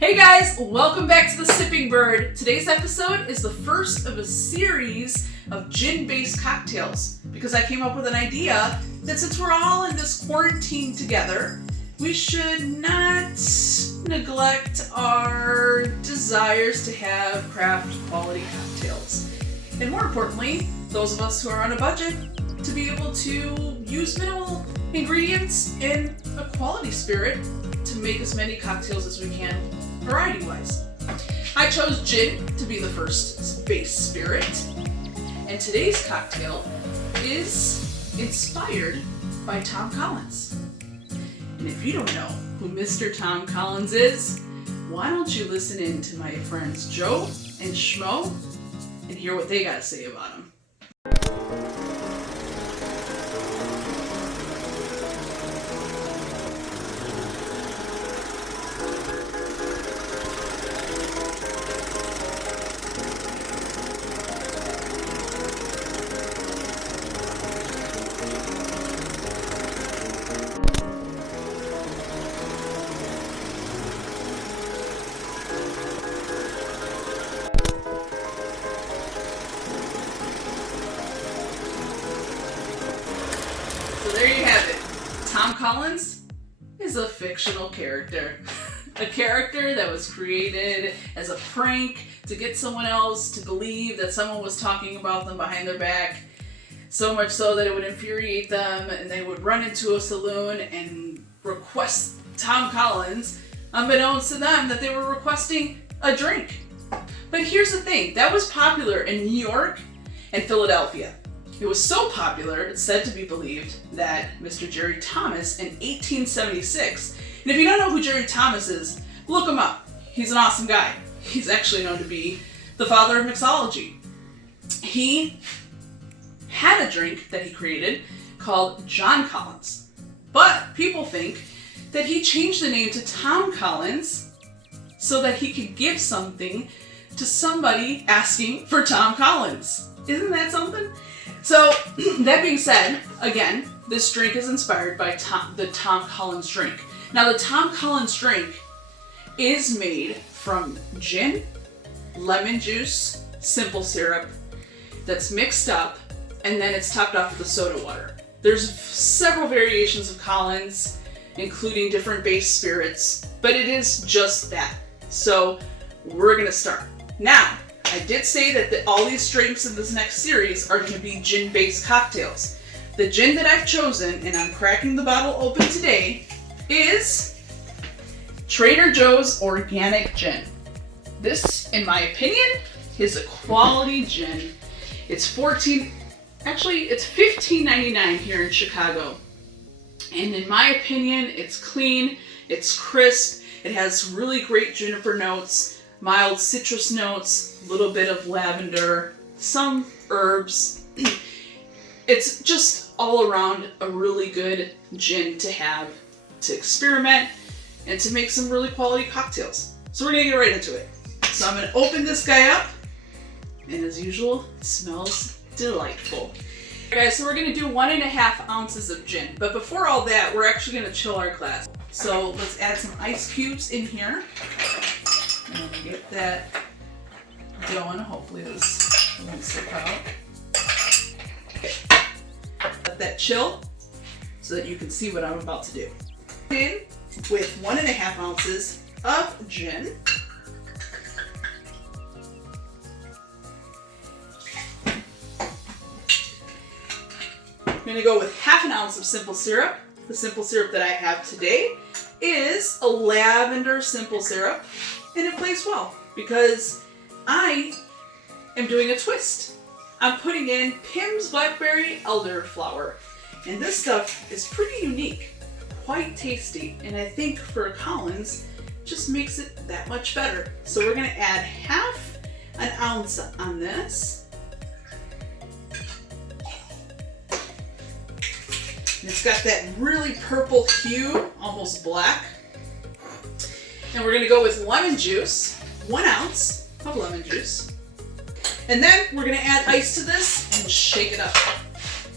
Hey guys, welcome back to The Sipping Bird. Today's episode is the first of a series of gin-based cocktails because I came up with an idea that since we're all in this quarantine together, we should not neglect our desires to have craft quality cocktails. And more importantly, those of us who are on a budget to be able to use minimal ingredients and a quality spirit to make as many cocktails as we can, variety-wise. I chose gin to be the first base spirit, and today's cocktail is inspired by Tom Collins. And if you don't know who Mr. Tom Collins is, why don't you listen in to my friends Joe and Schmo and hear what they got to say about him. So there you have it. Tom Collins is a fictional character. A character that was created as a prank to get someone else to believe that someone was talking about them behind their back. So much so that it would infuriate them and they would run into a saloon and request Tom Collins, unbeknownst to them that they were requesting a drink. But here's the thing, that was popular in New York and Philadelphia. It was so popular, it's said to be believed, that Mr. Jerry Thomas in 1876, and if you don't know who Jerry Thomas is, look him up. He's an awesome guy. He's actually known to be the father of mixology. He had a drink that he created called John Collins, but people think that he changed the name to Tom Collins so that he could give something to somebody asking for Tom Collins. Isn't that something? So, that being said, again, this drink is inspired by the Tom Collins drink. Now, the Tom Collins drink is made from gin, lemon juice, simple syrup that's mixed up, and then it's topped off with the soda water. There's several variations of Collins, including different base spirits, but it is just that. So, we're gonna start. Now, I did say that all these drinks in this next series are going to be gin-based cocktails. The gin that I've chosen, and I'm cracking the bottle open today, is Trader Joe's Organic Gin. This, in my opinion, is a quality gin. It's $15.99 here in Chicago. And in my opinion, it's clean, it's crisp, it has really great juniper notes, mild citrus notes, a little bit of lavender, some herbs. It's just all around a really good gin to have, to experiment, and to make some really quality cocktails. So we're gonna get right into it. So I'm gonna open this guy up, and as usual, it smells delightful. Okay, guys, so we're gonna do 1.5 ounces of gin. But before all that, we're actually gonna chill our glass. So let's add some ice cubes in here. And get that going. Hopefully this won't slip out. Okay. Let that chill so that you can see what I'm about to do. In with 1.5 ounces of gin. I'm going to go with 1/2 ounce of simple syrup. The simple syrup that I have today is a lavender simple syrup. And it plays well because I am doing a twist. I'm putting in Pimm's Blackberry Elderflower. And this stuff is pretty unique, quite tasty. And I think for Collins, just makes it that much better. So we're gonna add 1/2 ounce on this. And it's got that really purple hue, almost black. And we're gonna go with lemon juice, 1 ounce of lemon juice. And then we're gonna add ice to this and shake it up.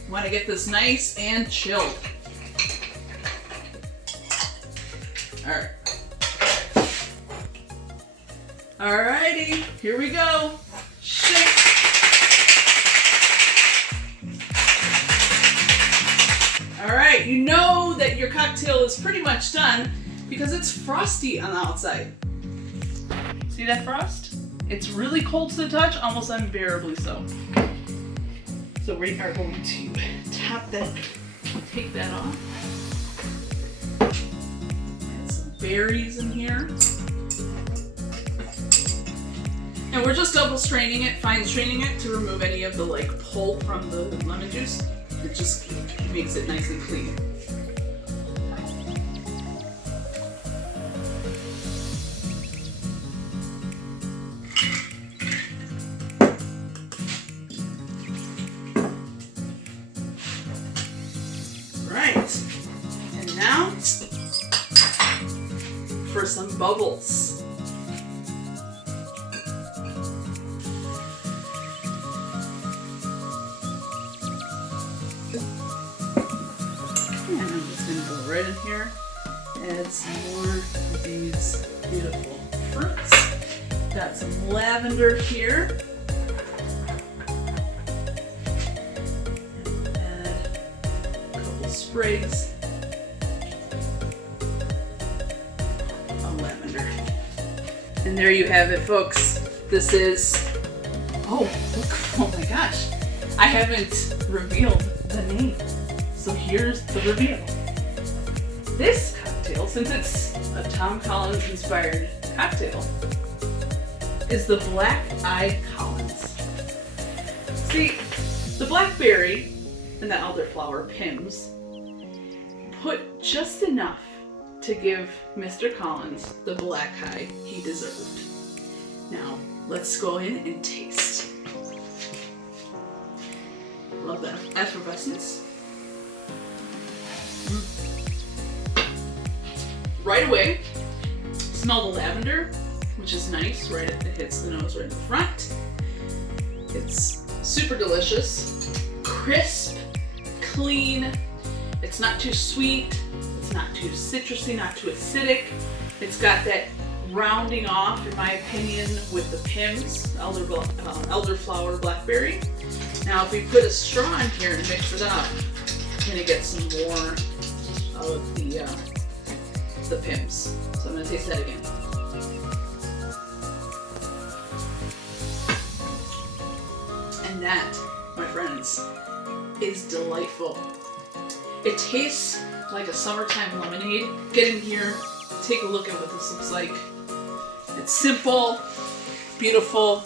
We wanna get this nice and chilled. All right. Alrighty, here we go. Shake. Alright, you know that your cocktail is pretty much done because it's frosty on the outside. See that frost? It's really cold to the touch, almost unbearably so. So we are going to tap that, take that off. Add some berries in here. And we're just double straining it, fine straining it to remove any of the pulp from the lemon juice. It just makes it nice and clean. Right, and now for some bubbles. And I'm just going to go right in here, add some more of these beautiful fruits. Got some lavender here. And add a couple sprigs of lavender. And there you have it, folks. This is, oh, look, oh my gosh. I haven't revealed the name. So here's the reveal. This cocktail, since it's a Tom Collins inspired cocktail, is the Black Eyed Collins. See, the blackberry and the elderflower Pimm's put just enough to give Mr. Collins the black eye he deserved. Now, let's go in and taste. Love that effervescence. Right away, smell the lavender, which is nice, right? It hits the nose right in the front. It's super delicious, crisp, clean. It's not too sweet, it's not too citrusy, not too acidic. It's got that rounding off, in my opinion, with the Pimm's, elderflower blackberry. Now, if we put a straw in here and mix it up, we're gonna get some more of the Pimm's. So I'm gonna taste that again. And that, my friends, is delightful. It tastes like a summertime lemonade. Get in here, take a look at what this looks like. It's simple, beautiful.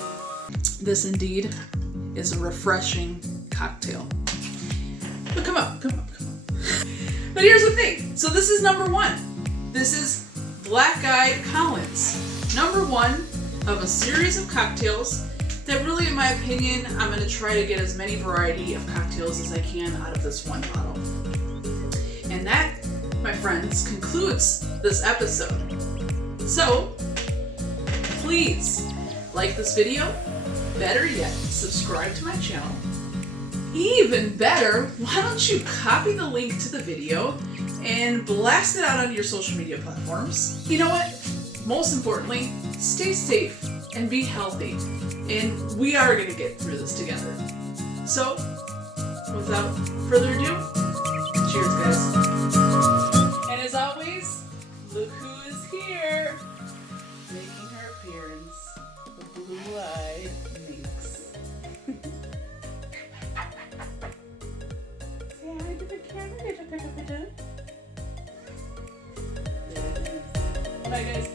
This indeed is a refreshing cocktail. But come on. But here's the thing. So this is number one. This is Black Eyed Collins. Number one of a series of cocktails that really, in my opinion, I'm going to try to get as many variety of cocktails as I can out of this one bottle. And that, my friends, concludes this episode. So, please like this video. Better yet, subscribe to my channel. Even better, why don't you copy the link to the video and blast it out on your social media platforms. You know what? Most importantly, stay safe and be healthy. And we are going to get through this together. So, without further ado, cheers, guys. And as always, look who is here, making her appearance, the blue-eyed minx. Say hi to the camera, little. Bye, guys.